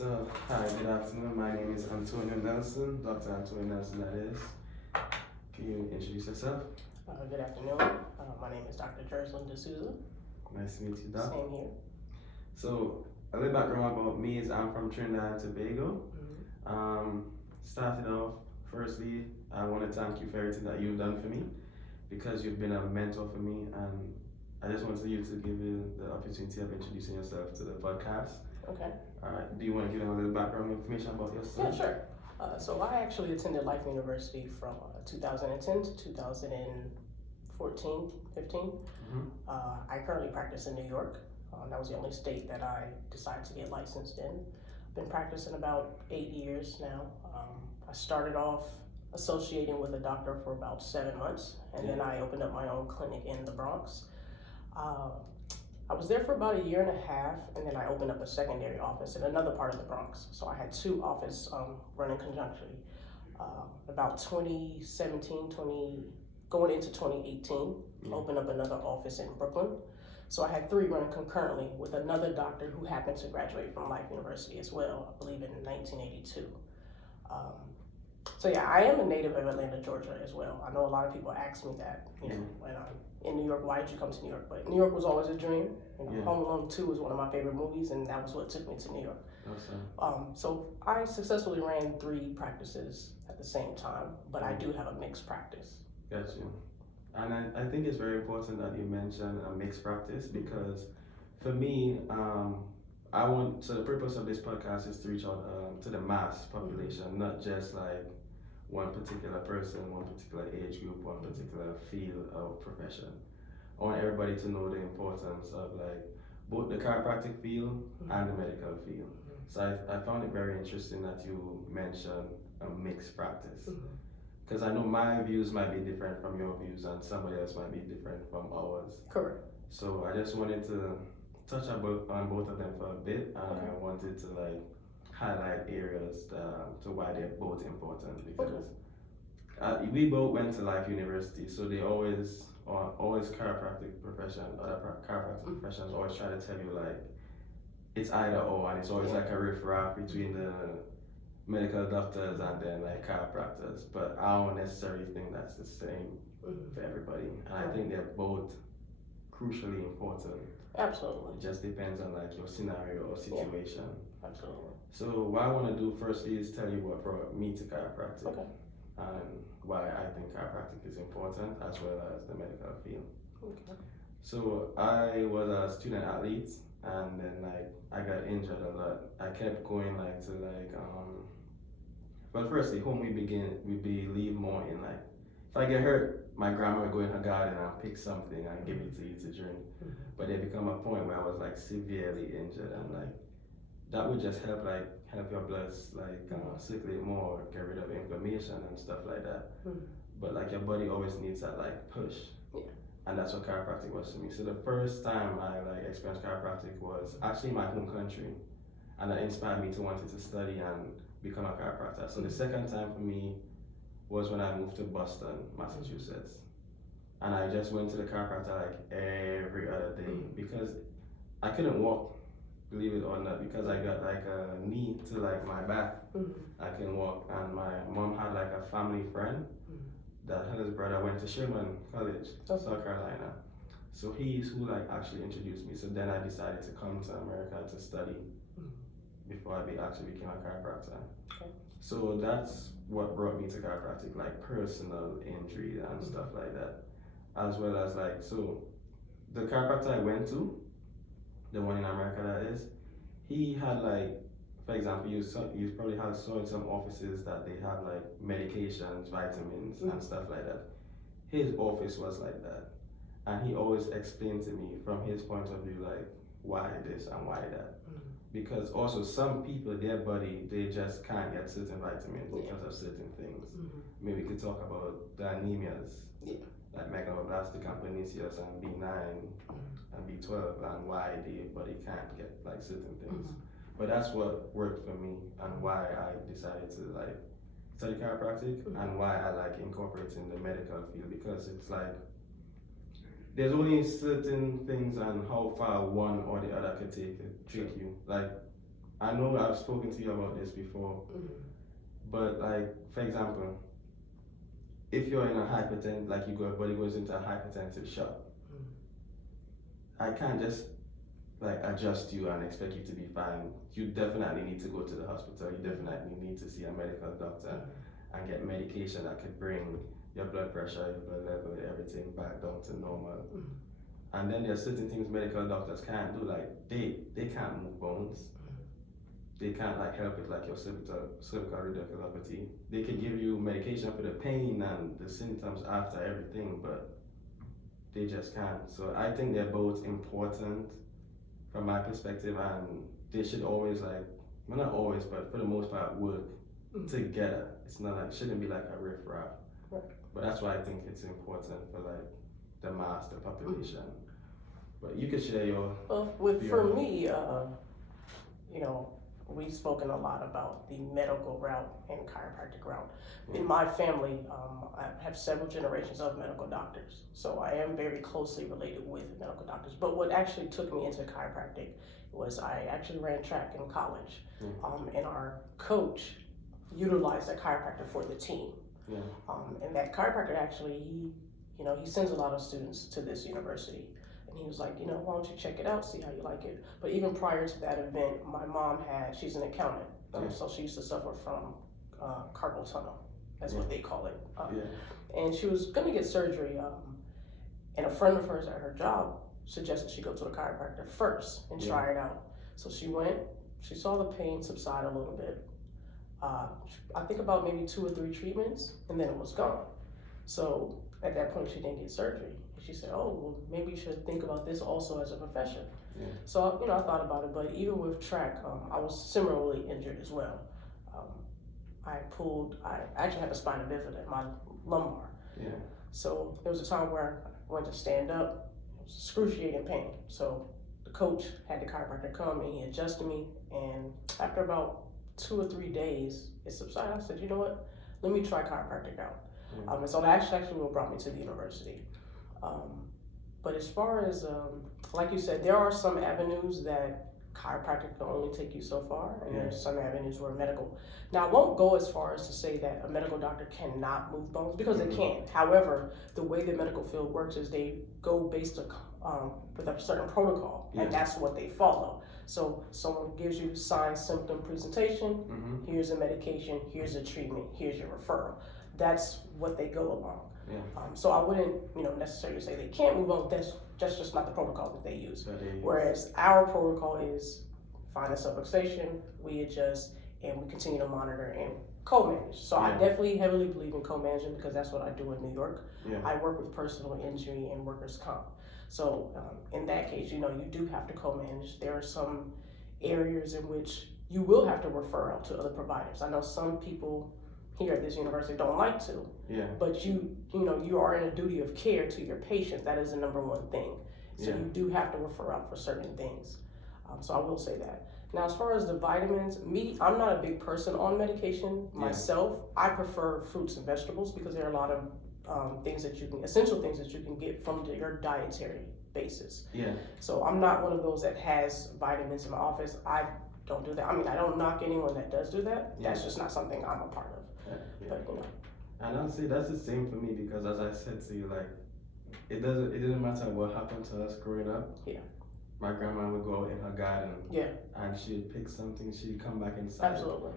Hi, good afternoon. My name is Antonio Nelson, Dr. Antonio Nelson, that is. Can you introduce yourself? Good afternoon. My name is Dr. Jerslyn D'Souza. Nice to meet you, Doc. Same here. So, a little background about me is I'm from Trinidad and Tobago. Started off, firstly, I want to thank you for everything that you've done for me because you've been a mentor for me, and I just wanted you to give you the opportunity of introducing yourself to the podcast. Okay. All right. Do you want to give them a little background information about yourself? Yeah, sure. So I actually attended Life University from 2010 to 2014, 15. I currently practice in New York. That was the only state that I decided to get licensed in. Been practicing about 8 years now. I started off associating with a doctor for about 7 months, and then I opened up my own clinic in the Bronx. I was there for about 1.5 years, and then I opened up a secondary office in another part of the Bronx. So I had two offices running conjunctly. About 2017, going into 2018, opened up another office in Brooklyn. So I had 3 running concurrently with another doctor who happened to graduate from Life University as well, I believe in 1982. So yeah, I am a native of Atlanta, Georgia as well. I know a lot of people ask me that, when I'm in New York, why did you come to New York? But New York was always a dream. Home Alone 2 is one of my favorite movies, and that was what took me to New York. Awesome. So I successfully ran 3 practices at the same time, but I do have a mixed practice. Got you. And I think it's very important that you mention a mixed practice because for me, so the purpose of this podcast is to reach out to the mass population, not just like one particular person, one particular age group, one particular field of profession. I want everybody to know the importance of like both the chiropractic field and the medical field. So I found it very interesting that you mentioned a mixed practice. Because I know my views might be different from your views and somebody else might be different from ours. Correct. So I just wanted to touch on both of them for a bit, and I wanted to like highlight areas to why they're both important because we both went to Life University, so they always chiropractic profession, other chiropractic professions always try to tell you like it's either or, and it's always like a riff-raff between the medical doctors and then like chiropractors, but I don't necessarily think that's the same for everybody, and I think they're both crucially important. Absolutely. It just depends on like your scenario or situation. Absolutely. So what I want to do firstly is tell you what brought me to chiropractic and why I think chiropractic is important as well as the medical field. So I was a student athlete, and then like I got injured a lot. I kept going like to like but firstly, home we believe more in like, if I get hurt, my grandma would go in her garden and pick something and give it to you to drink. But there become a point where I was like severely injured, and like that would just help your blood like circulate more, get rid of inflammation and stuff like that. But like your body always needs that like push. And that's what chiropractic was to me. So the first time I like experienced chiropractic was actually in my home country, and that inspired me to want to study and become a chiropractor. So the second time for me was when I moved to Boston, Massachusetts. And I just went to the chiropractor like every other day because I couldn't walk, believe it or not, because I got like a knee to like my back. I can walk, and my mom had like a family friend that his brother went to Sherman College, South Carolina. So he's who like actually introduced me. So then I decided to come to America to study before I actually became a chiropractor. So that's what brought me to chiropractic, like personal injury and stuff like that. As well as like, so the chiropractor I went to, the one in America that is, he had like, for example, you probably saw in some offices that they have like medications, vitamins and stuff like that. His office was like that. And he always explained to me from his point of view, like why this and why that. Because also some people, their body, they just can't get certain vitamins because of certain things. Maybe we could talk about the anemias, like megaloblastic and pernicious and B9 and B12, and why the body can't get like certain things. But that's what worked for me and why I decided to like study chiropractic and why I like incorporating the medical field, because it's like there's only certain things and how far one or the other could take you. Like I know I've spoken to you about this before, but like, for example, if you're in a hypertensive, like your body goes into a hypertensive shock, I can't just like adjust you and expect you to be fine. You definitely need to go to the hospital. You definitely need to see a medical doctor and get medication that could bring your blood pressure, your blood level, everything back down to normal. And then there's certain things medical doctors can't do, like they can't move bones. They can't like help with like your cervical radiculopathy. They can give you medication for the pain and the symptoms after everything, but they just can't. So I think they're both important from my perspective, and they should always like, well not always, but for the most part work together. It's not like, it shouldn't be like a riff-raff. But that's why I think it's important for like the mass, the population. But you could share your. Well, for me, you know, we've spoken a lot about the medical route and chiropractic route. In my family, I have several generations of medical doctors, so I am very closely related with medical doctors. But what actually took me into chiropractic was I actually ran track in college, and our coach utilized a chiropractor for the team. And that chiropractor actually, he sends a lot of students to this university. And he was like, why don't you check it out, see how you like it. But even prior to that event, my mom she's an accountant. So she used to suffer from carpal tunnel. That's what they call it. And she was going to get surgery. And a friend of hers at her job suggested she go to a chiropractor first and try it out. So she went, she saw the pain subside a little bit. I think about maybe 2 or 3 treatments, and then it was gone. So at that point, she didn't get surgery. She said, oh, well, maybe you should think about this also as a profession. So, I thought about it, but even with track, I was similarly injured as well. I actually had a spina bifida in my lumbar. So there was a time where I went to stand up, it was excruciating pain. So the coach had the chiropractor come and he adjusted me, and after about 2 or 3 days, it subsided. I said, you know what, let me try chiropractic out. And so that actually what brought me to the university. But as far as, like you said, there are some avenues that chiropractic can only take you so far, and there's some avenues where medical. Now, I won't go as far as to say that a medical doctor cannot move bones, because they can. However, the way the medical field works is they go based with a certain protocol, and that's what they follow. So someone gives you sign, symptom, presentation, here's a medication, here's a treatment, here's your referral. That's what they go along. So I wouldn't, necessarily say they can't move on. That's just not the protocol that they use. Whereas our protocol is find a subluxation, we adjust, and we continue to monitor and co-manage. So I definitely heavily believe in co-management, because that's what I do in New York. I work with personal injury and workers' comp. So in that case, you do have to co-manage. There are some areas in which you will have to refer out to other providers. I know some people here at this university don't like to, but you are in a duty of care to your patient. That is the number one thing. So you do have to refer out for certain things. So I will say that. Now, as far as the vitamins, I'm not a big person on medication myself. I prefer fruits and vegetables, because there are a lot of essential things that you can get from your dietary basis. So I'm not one of those that has vitamins in my office. I don't do that. I mean, I don't knock anyone that does do that. That's just not something I'm a part of. But, And I'll say that's the same for me, because as I said to you, like, it didn't matter what happened to us growing up. My grandma would go out in her garden. And she'd pick something, she'd come back inside. Absolutely.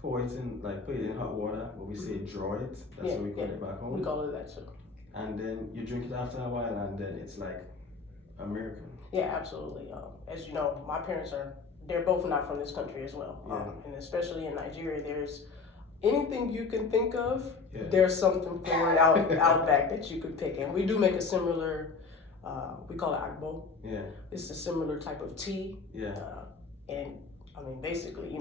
Put it in hot water, what we say draw it. That's what we call it back home. We call it that too. And then you drink it after a while, and then it's like a miracle. Yeah, absolutely. As you know, my parents they're both not from this country as well. And especially in Nigeria, there's anything you can think of, there's something for it out back that you could pick. And we do make a similar, we call it agbo. It's a similar type of tea. And I mean, basically,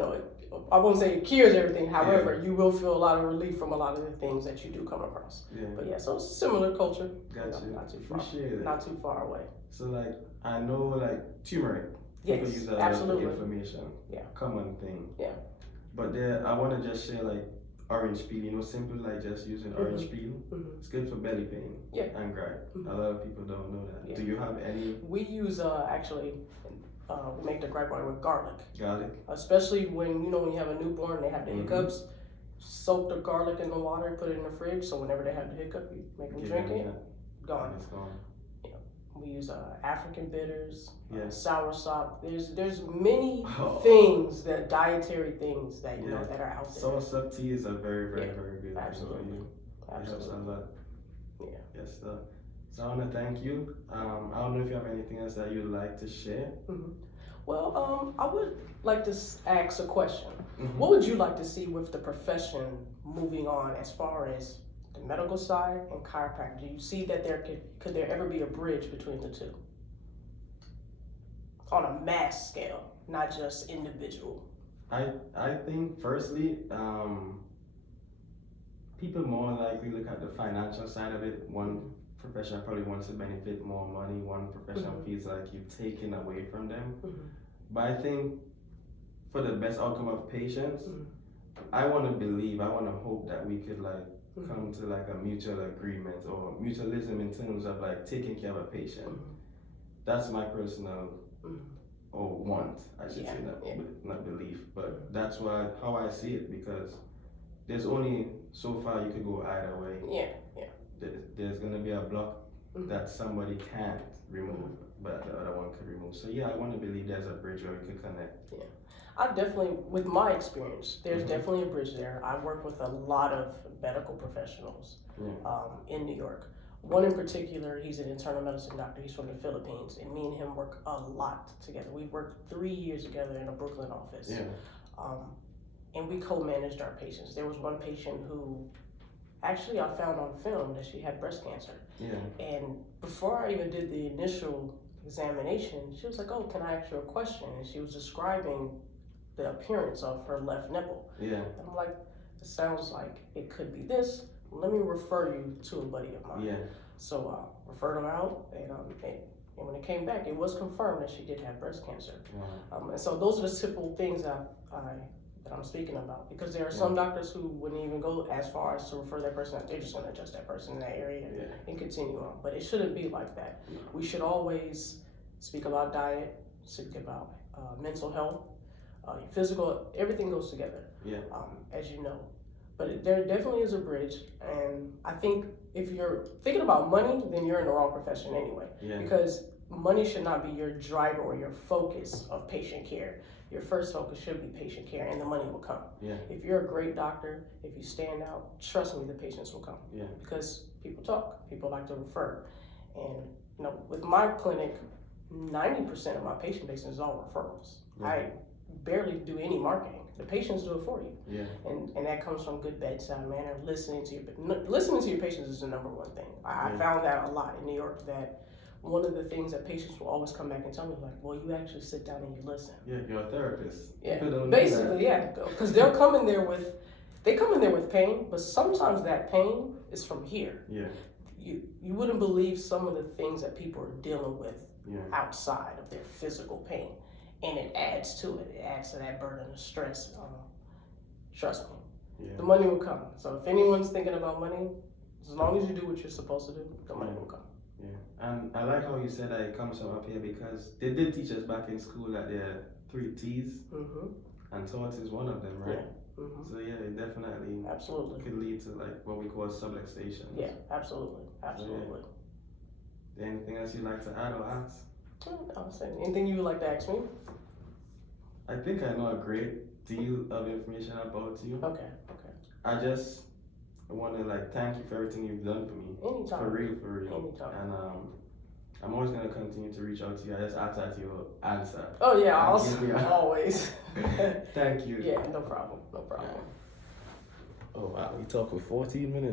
I won't say it cures everything. However, you will feel a lot of relief from a lot of the things that you do come across. But so it's a similar culture. Not too far. Appreciate it. Not too far away. So like, I know like turmeric. People use that absolutely. For inflammation. Common thing. But I want to just share like orange peel, simple like just using orange peel. It's good for belly pain and gripe. A lot of people don't know that. Do you have any? We use actually, we make the gripe water with garlic. Garlic. Especially when you have a newborn, they have the hiccups. Soak the garlic in the water, put it in the fridge, so whenever they have the hiccup, you make them drink it. Gone. It's gone. We use African bitters, Yeah. sour sop. There's many things dietary things that that are out there. Soursop tea is a very, very, very good. Absolutely. Absolutely. It helps a lot. Yeah. Yes, sir. So I want to thank you. I don't know if you have anything else that you'd like to share. Well, I would like to ask a question. What would you like to see with the profession moving on as far as the medical side and chiropractic? Do you see that could there ever be a bridge between the two? On a mass scale, not just individual. I think firstly, people more likely look at the financial side of it. One profession probably wants to benefit more money. One profession feels like you've taken away from them. But I think for the best outcome of patients, I want to hope that we could come to a mutual agreement or mutualism in terms of taking care of a patient. That's my personal want, I should say, not belief, but that's how I see it, because there's only so far you could go either way. There's gonna be a block that somebody can't remove, but the other one could remove. So I want to believe there's a bridge where we could connect. I definitely, with my experience, there's definitely a bridge there. I work with a lot of medical professionals in New York. One in particular, he's an internal medicine doctor. He's from the Philippines, and me and him work a lot together. We worked 3 years together in a Brooklyn office. And we co-managed our patients. There was one patient who actually I found on film that she had breast cancer. And before I even did the initial examination, she was like, "Oh, can I ask you a question?" And she was describing the appearance of her left nipple. And I'm like, "It sounds like it could be this. Let me refer you to a buddy of mine." So referred him out, and when it came back, it was confirmed that she did have breast cancer. And so those are the simple things that I'm speaking about, because there are some doctors who wouldn't even go as far as to refer that person out. They're just going to adjust that person in that area and continue on. But it shouldn't be like that. We should always speak about diet, speak about mental health, physical. Everything goes together, as you know. But there definitely is a bridge, and I think if you're thinking about money, then you're in the wrong profession anyway. Because money should not be your driver or your focus of patient care. Your first focus should be patient care, and the money will come. If you're a great doctor, if you stand out, trust me, the patients will come. Because people talk, people like to refer. And with my clinic, 90% of my patient base is all referrals. I barely do any marketing. The patients do it for you. And that comes from good bedside manner. Listening to your patients is the number one thing. I found that a lot in New York, that one of the things that patients will always come back and tell me, well, you actually sit down and you listen. You're a therapist. Basically, because they'll come in there with pain, but sometimes that pain is from here. You wouldn't believe some of the things that people are dealing with outside of their physical pain, and it adds to it. It adds to that burden of stress. Trust me, the money will come. So if anyone's thinking about money, as long as you do what you're supposed to do, the money will come. And I like how you said that it comes from up here, because they did teach us back in school that there are 3 T's, and thoughts is one of them, right? So it definitely could lead to what we call subluxation. Absolutely. Anything else you'd like to add or ask? Anything you would like to ask me? I think I know a great deal of information about you. Okay. I want to thank you for everything you've done for me. Anytime. For real. Anytime. And I'm always gonna continue to reach out to you. I just ask that you'll answer. Oh yeah, always. Thank you. Yeah, no problem. Oh wow, we talked for 14 minutes.